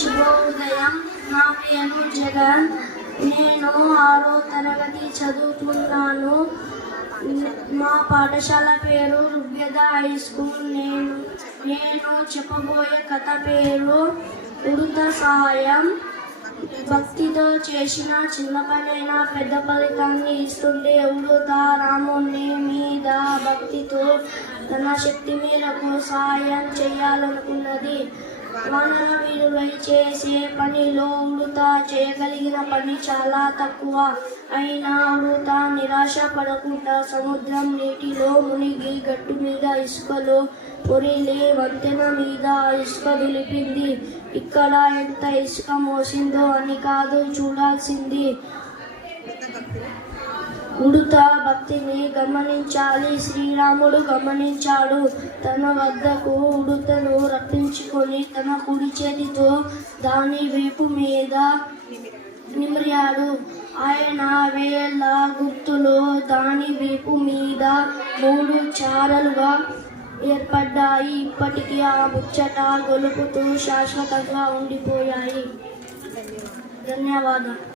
శుభోదయం. నా పేరు జగన్. నేను 6వ తరగతి చదువుతున్నాను. మా పాఠశాల పేరు రుగ్వేద హై స్కూల్. నేను చెప్పబోయే కథ పేరు ఉడుత సహాయం. భక్తితో చేసిన చిన్న పనైనా పెద్ద ఫలితాన్ని ఇస్తుండే ఉడుత రాముని మీద భక్తితో తన శక్తి మేరకు సహాయం చేయాలనుకున్నది. వానర వీరులై చేసే పనిలో ఉడుత చేయగలిగిన పని చాలా తక్కువ. అయినా ఉడుత నిరాశ పడకుండా సముద్రం నీటిలో మునిగి గట్టు మీద ఇసుకలో పొరిలే వంతెన మీద ఇసుక దులిపింది. ఇక్కడ ఎంత ఇసుక మోసిందో అని కాదు చూడాల్సింది, ఉడుత భక్తిని గమనించాలి. శ్రీరాముడు గమనించాడు. తన వద్దకు ఉడుతను రప్పించుకొని తన కుడి చేతితో దాని వీపు మీద నిమిరాడు. ఆయన వేళ్ళ గుర్తులో దాని వీపు మీద 3 చారలుగా ఏర్పడ్డాయి. ఇప్పటికీ ఆ ముచ్చట గొలుపుతూ శాశ్వతంగా ఉండిపోయాయి. ధన్యవాదాలు.